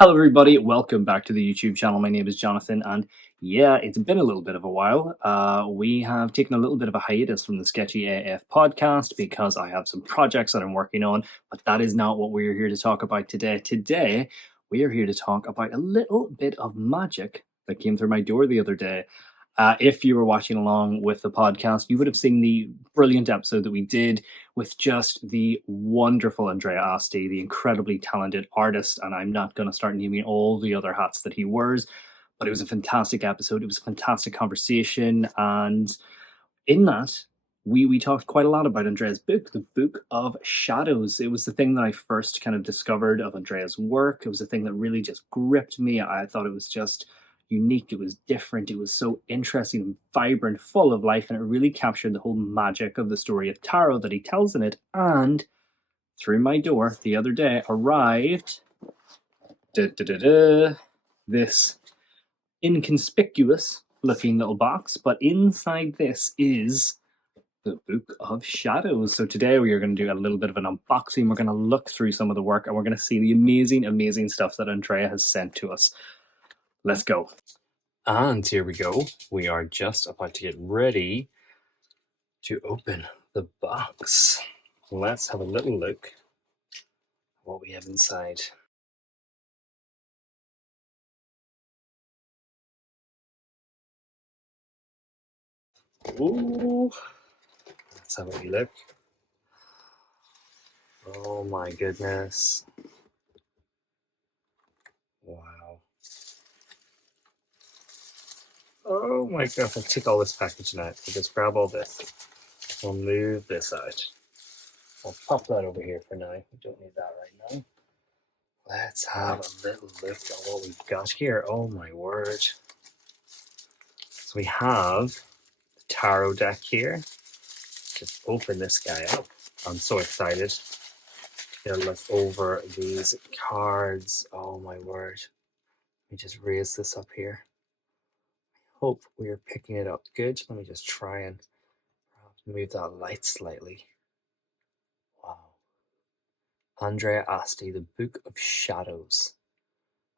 Hello, everybody. Welcome back to the YouTube channel. My name is Jonathan, and yeah, it's been a little bit of a while. We have taken a little bit of a hiatus from the Sketchy AF podcast because I have some projects that I'm working on, but that is not what we're here to talk about today. Today, we are here to talk about a little bit of magic that came through my door the other day. If you were watching along with the podcast, you would have seen the brilliant episode that we did with just the wonderful Andrea Aste, the incredibly talented artist. And I'm not going to start naming all the other hats that he wears, but it was a fantastic episode. It was a fantastic conversation. And in that, we talked quite a lot about Andrea's book, the Book of Shadows. It was the thing that I first kind of discovered of Andrea's work. It was the thing that really just gripped me. I thought it was just unique. It was different. It was so interesting and vibrant, full of life, and it really captured the whole magic of the story of tarot that he tells in it. And through my door the other day arrived this inconspicuous looking little box, but inside this is the Book of Shadows. So today we are going to do a little bit of an unboxing. We're going to look through some of the work and we're going to see the amazing, amazing stuff that Andrea has sent to us. Let's go. And here we go. We are just about to get ready to open the box. Let's have a little look at what we have inside. Ooh. Let's have a wee look. Oh my goodness. Wow. Oh my gosh, I'll take all this packaging out. We'll just grab all this. We'll move this out. We'll pop that over here for now. We don't need that right now. Let's have a little look at what we've got here. Oh my word. So we have the tarot deck here. Just open this guy up. I'm so excited to get a look over these cards. Oh my word. Let me just raise this up here. I hope we are picking it up good. Let me just try and move that light slightly. Wow. Andrea Aste, the Book of Shadows,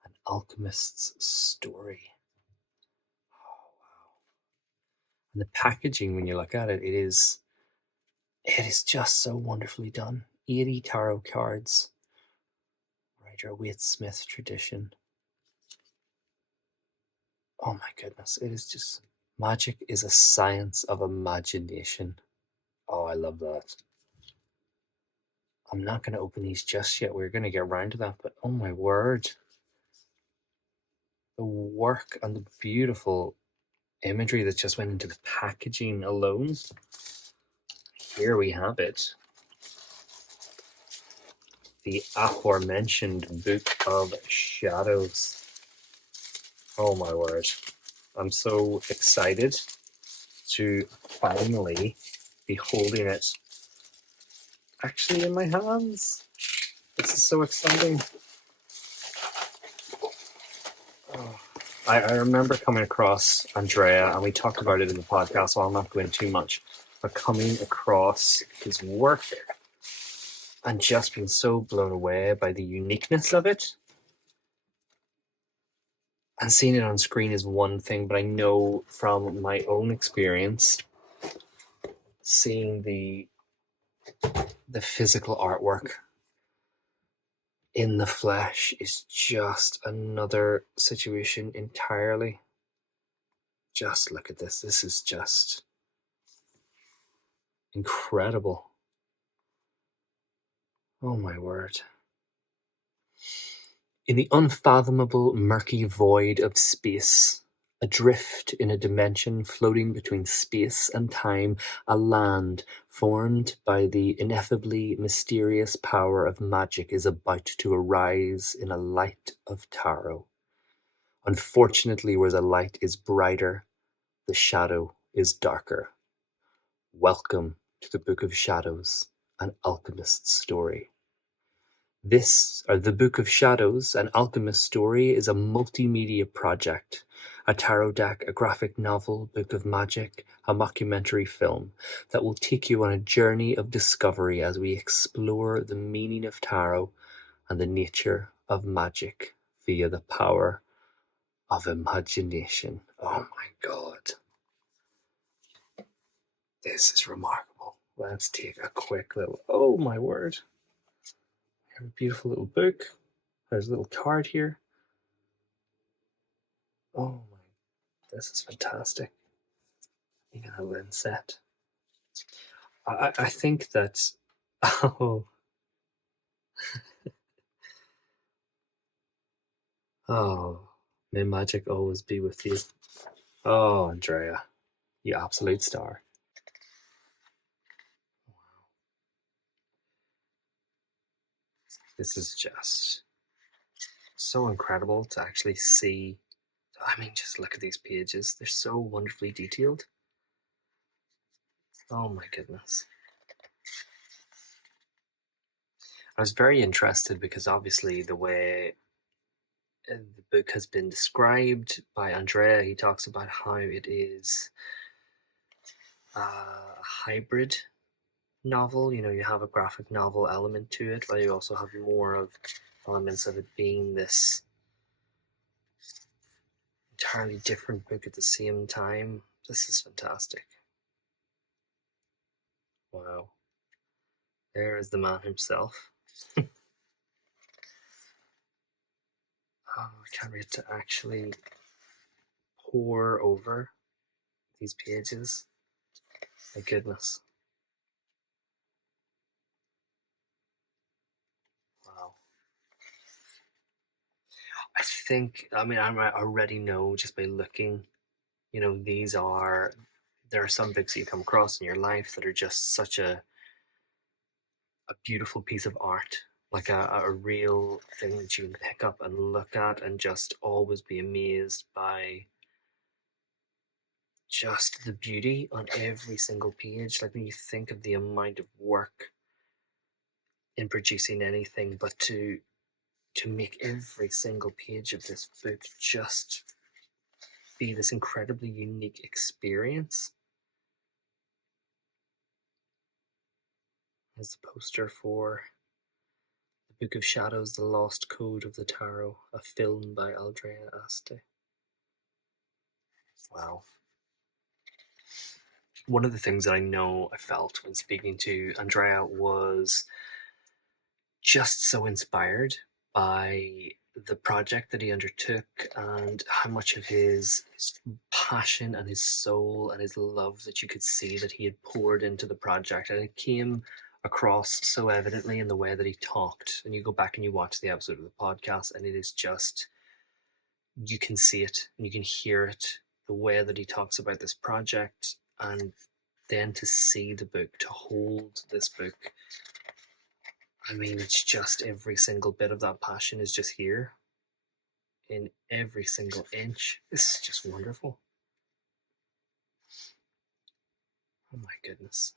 an alchemist's story. Oh wow. And the packaging, when you look at it, it is just so wonderfully done. 80 tarot cards. Rider Waite Smith tradition. Oh my goodness, it is just magic is a science of imagination. Oh, I love that. I'm not going to open these just yet. We're going to get around to that, but oh my word. The work and the beautiful imagery that just went into the packaging alone. Here we have it. The aforementioned Book of Shadows. Oh my word. I'm so excited to finally be holding it actually in my hands. This is so exciting. Oh. I remember coming across Andrea, and we talked about it in the podcast, so I'll not go into too much, but coming across his work and just being so blown away by the uniqueness of it. And seeing it on screen is one thing, but I know from my own experience, seeing the physical artwork in the flesh is just another situation entirely. Just look at this. This is just incredible. Oh my word. In the unfathomable murky void of space, adrift in a dimension floating between space and time, a land formed by the ineffably mysterious power of magic is about to arise in a light of tarot. Unfortunately, where the light is brighter, the shadow is darker. Welcome to the Book of Shadows, an alchemist's story. The Book of Shadows, an alchemist story, is a multimedia project, a tarot deck, a graphic novel, book of magic, a mockumentary film that will take you on a journey of discovery as we explore the meaning of tarot and the nature of magic via the power of imagination. Oh my God. This is remarkable. Let's take a quick little, oh my word. We have a beautiful little book. There's a little card here. Oh my, this is fantastic. Even a lens set. I think that, oh, oh, may magic always be with you. Oh, Andrea, you absolute star. This is just so incredible to actually see. I mean, just look at these pages. They're so wonderfully detailed. Oh my goodness. I was very interested because obviously the way the book has been described by Andrea, he talks about how it is a hybrid novel. You know, you have a graphic novel element to it, but you also have more of elements of it being this entirely different book at the same time. This is fantastic. Wow. There is the man himself. Oh, I can't wait to actually pore over these pages. My goodness. Wow. I think, I mean, I already know just by looking, you know, there are some books that you come across in your life that are just such a beautiful piece of art, like a real thing that you can pick up and look at and just always be amazed by just the beauty on every single page. Like when you think of the amount of work in producing anything, but to make every single page of this book just be this incredibly unique experience. As the poster for The Book of Shadows, The Lost Code of the Tarot, a film by Andrea Aste. Wow. One of the things that I know I felt when speaking to Andrea was just so inspired by the project that he undertook and how much of his passion and his soul and his love that you could see that he had poured into the project. And it came across so evidently in the way that he talked. And you go back and you watch the episode of the podcast, and it is just, you can see it and you can hear it, the way that he talks about this project. And then to see the book, to hold this book, I mean, it's just every single bit of that passion is just here in every single inch. This is just wonderful. Oh my goodness.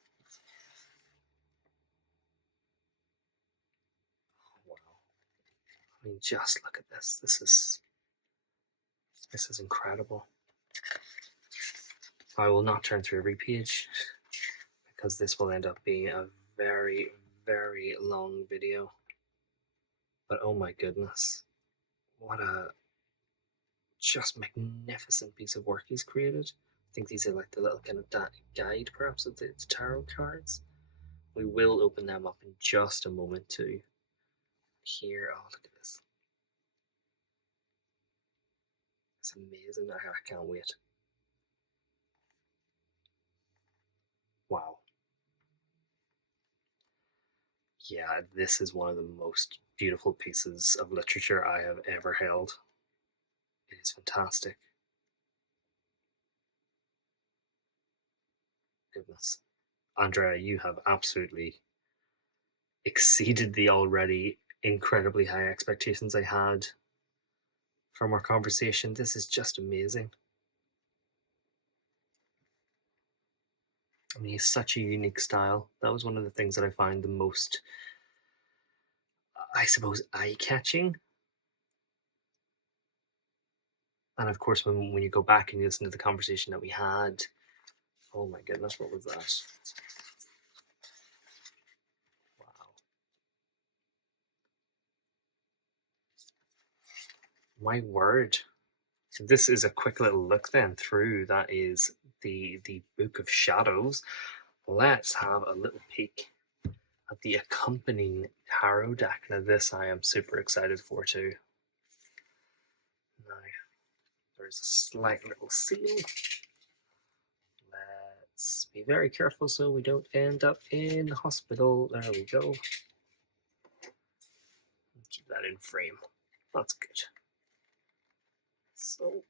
Oh, wow. I mean, just look at this. This is incredible. I will not turn through every page because this will end up being a very, very long video. But oh my goodness. What a just magnificent piece of work he's created. I think these are like the little kind of guide, perhaps, of the tarot cards. We will open them up in just a moment too. Here, oh look at this. It's amazing. I can't wait. Wow. Yeah, this is one of the most beautiful pieces of literature I have ever held. It is fantastic. Goodness. Andrea, you have absolutely exceeded the already incredibly high expectations I had from our conversation. This is just amazing. I mean, he's such a unique style. That was one of the things that I find the most, I suppose, eye-catching. And of course, when you go back and you listen to the conversation that we had, oh my goodness, what was that? Wow. My word. So this is a quick little look then through. That is the Book of Shadows. Let's have a little peek at the accompanying tarot deck. Now this I am super excited for too. Now there's a slight little seal. Let's be very careful so we don't end up in the hospital. There we go. Keep that in frame. That's good. So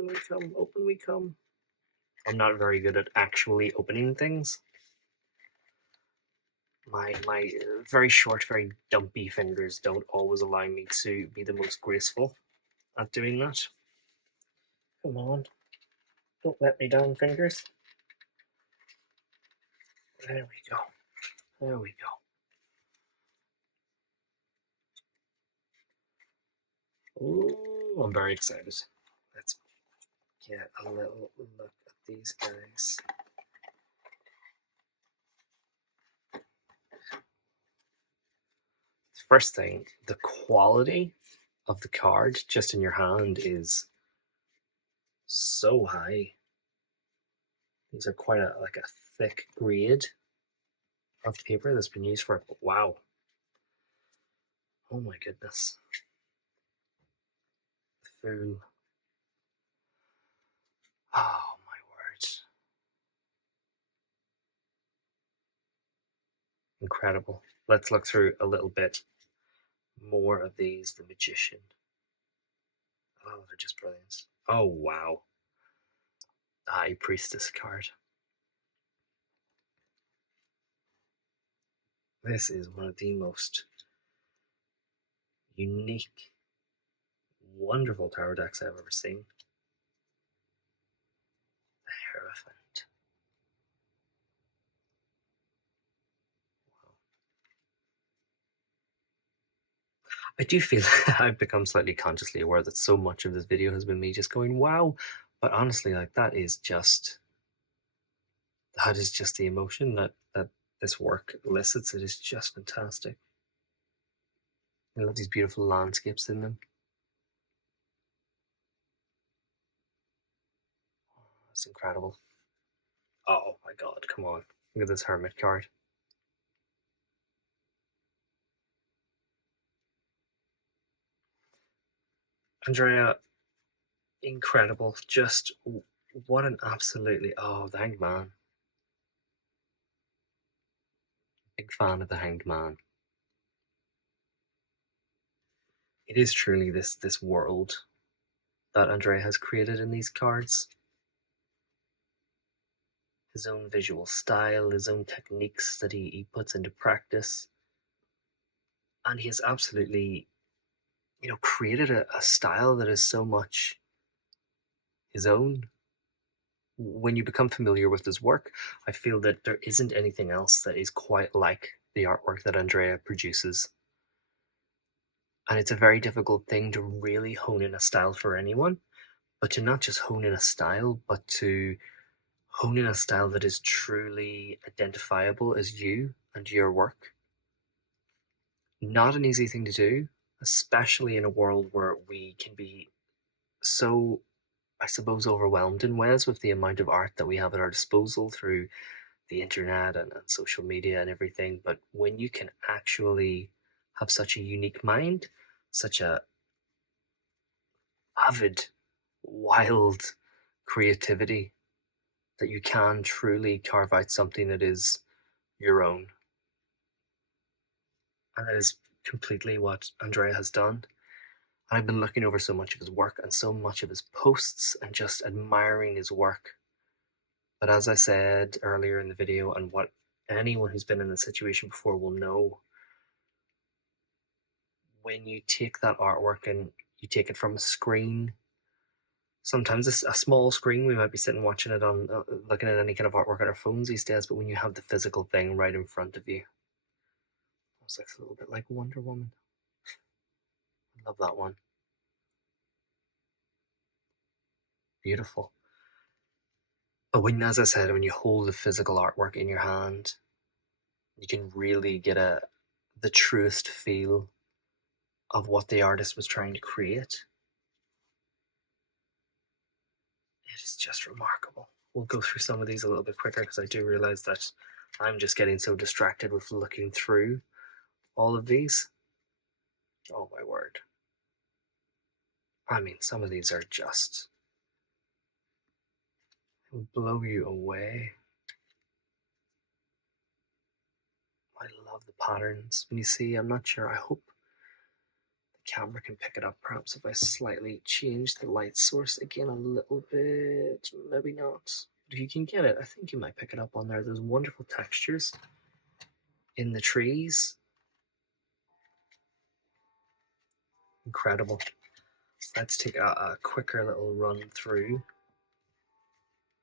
open we come. I'm not very good at actually opening things. My very short, very dumpy fingers don't always allow me to be the most graceful at doing that. Come on, don't let me down, fingers. There we go. There we go. Ooh, I'm very excited. Let's get a little look at these guys. First thing, the quality of the card just in your hand is so high. These are quite a thick grade of paper that's been used for it. But wow. Oh my goodness. The Fool. Oh my word. Incredible. Let's look through a little bit more of these. The Magician. Oh, they're just brilliant. Oh wow. The High Priestess card. This is one of the most unique, wonderful tarot decks I've ever seen. The Hierophant. Wow. I do feel I've become slightly consciously aware that so much of this video has been me just going, wow. But honestly, like that is just the emotion that this work elicits. It is just fantastic. I love these beautiful landscapes in them. It's incredible. Oh my god, come on. Look at this Hermit card. Andrea, incredible. Just what an absolutely. Oh, the Hanged Man. Big fan of the Hanged Man. It is truly this world that Andrea has created in these cards. His own visual style, his own techniques that he puts into practice. And he has absolutely, created a style that is so much his own. When you become familiar with his work, I feel that there isn't anything else that is quite like the artwork that Andrea produces. And it's a very difficult thing to really hone in a style for anyone, but to not just hone in a style, but to hone in a style that is truly identifiable as you and your work. Not an easy thing to do, especially in a world where we can be so, I suppose, overwhelmed in ways with the amount of art that we have at our disposal through the internet and social media and everything. But when you can actually have such a unique mind, such a avid, wild creativity, that you can truly carve out something that is your own. And that is completely what Andrea has done. I've been looking over so much of his work and so much of his posts and just admiring his work. But as I said earlier in the video, and what anyone who's been in this situation before will know, when you take that artwork and you take it from a screen, sometimes it's a small screen, we might be sitting watching it on, looking at any kind of artwork on our phones these days, but when you have the physical thing right in front of you, it's like a little bit like Wonder Woman. I love that one. Beautiful. But when, as I said, when you hold the physical artwork in your hand, you can really get the truest feel of what the artist was trying to create. It is just remarkable. We'll go through some of these a little bit quicker because I do realize that I'm just getting so distracted with looking through all of these. Oh my word. I mean, some of these are just, will blow you away. I love the patterns. When you see, I'm not sure, I hope the camera can pick it up. Perhaps if I slightly change the light source again a little bit, maybe not. If you can get it, I think you might pick it up on there. There's wonderful textures in the trees. Incredible. Let's take a quicker little run through.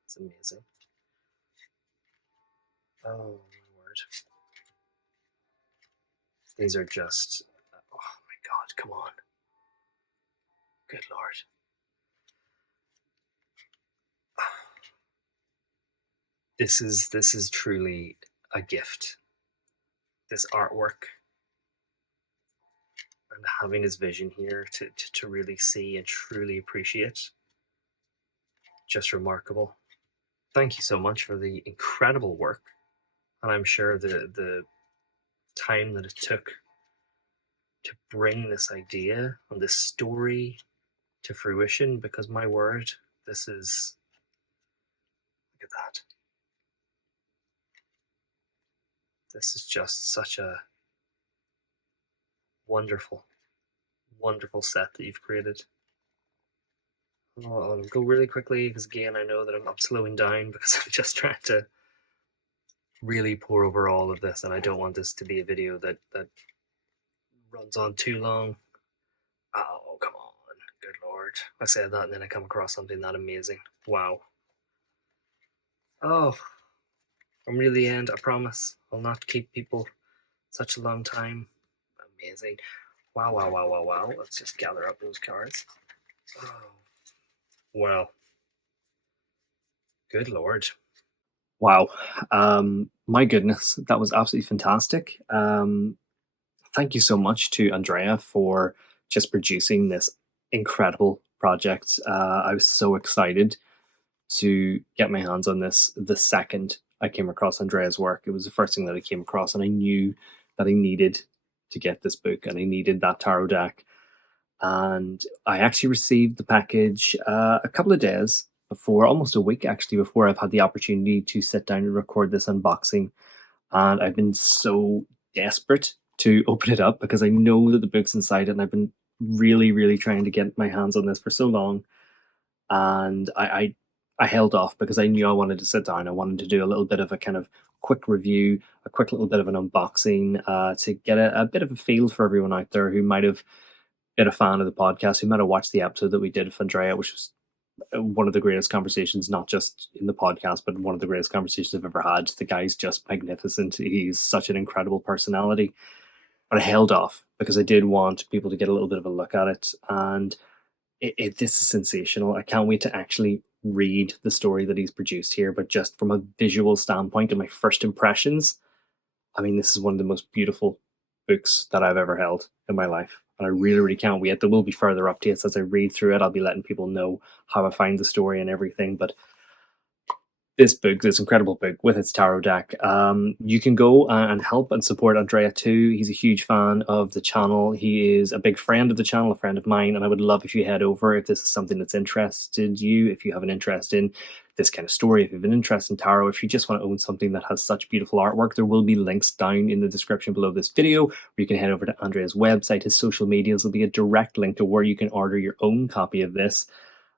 It's amazing. Oh my word. These are just, oh my God, come on. Good Lord. This is truly a gift. This artwork and having his vision here to really see and truly appreciate. Just remarkable. Thank you so much for the incredible work. And I'm sure the time that it took to bring this idea and this story to fruition, because my word, this is, look at that. This is just such a wonderful, wonderful set that you've created. I'll go really quickly because again, I know that I'm slowing down because I'm just trying to really pour over all of this, and I don't want this to be a video that runs on too long. Oh, come on. Good Lord. I said that and then I come across something that amazing. Wow. Oh, I'm near the end, I promise. I'll not keep people such a long time. Amazing. Wow, wow, wow, wow, wow. Let's just gather up those cards. Oh, wow. Good Lord. Wow. My goodness, that was absolutely fantastic. Thank you so much to Andrea for just producing this incredible project. I was so excited to get my hands on this the second I came across Andrea's work. It was the first thing that I came across, and I knew that I needed to get this book and I needed that tarot deck. And I actually received the package a couple of days before, almost a week actually, before I've had the opportunity to sit down and record this unboxing. And I've been so desperate to open it up because I know that the book's inside it, and I've been really, really trying to get my hands on this for so long. And I held off because I knew I wanted to sit down. I wanted to do a little bit of a kind of quick review, a quick little bit of an unboxing to get a bit of a feel for everyone out there who might have been a fan of the podcast, who might have watched the episode that we did with Andrea, which was one of the greatest conversations, not just in the podcast, but one of the greatest conversations I've ever had. The guy's just magnificent. He's such an incredible personality. But I held off because I did want people to get a little bit of a look at it. And this is sensational. I can't wait to actually read the story that he's produced here. But just from a visual standpoint and my first impressions, I mean, this is one of the most beautiful books that I've ever held in my life. And I really, really can't wait. There will be further updates as I read through it. I'll be letting people know how I find the story and everything. But this book, this incredible book with its tarot deck, you can go and help and support Andrea too. He's a huge fan of the channel. He is a big friend of the channel, a friend of mine, and I would love if you head over if this is something that's interested you, if you have an interest in this kind of story, if you have an interest in tarot, if you just want to own something that has such beautiful artwork. There will be links down in the description below this video where you can head over to Andrea's website, his social medias. There'll be a direct link to where you can order your own copy of this.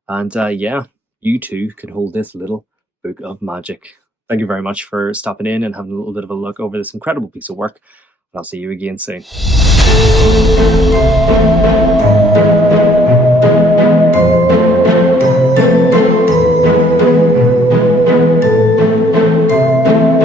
And yeah, you too can hold this little book of magic. Thank you very much for stopping in and having a little bit of a look over this incredible piece of work. And I'll see you again soon.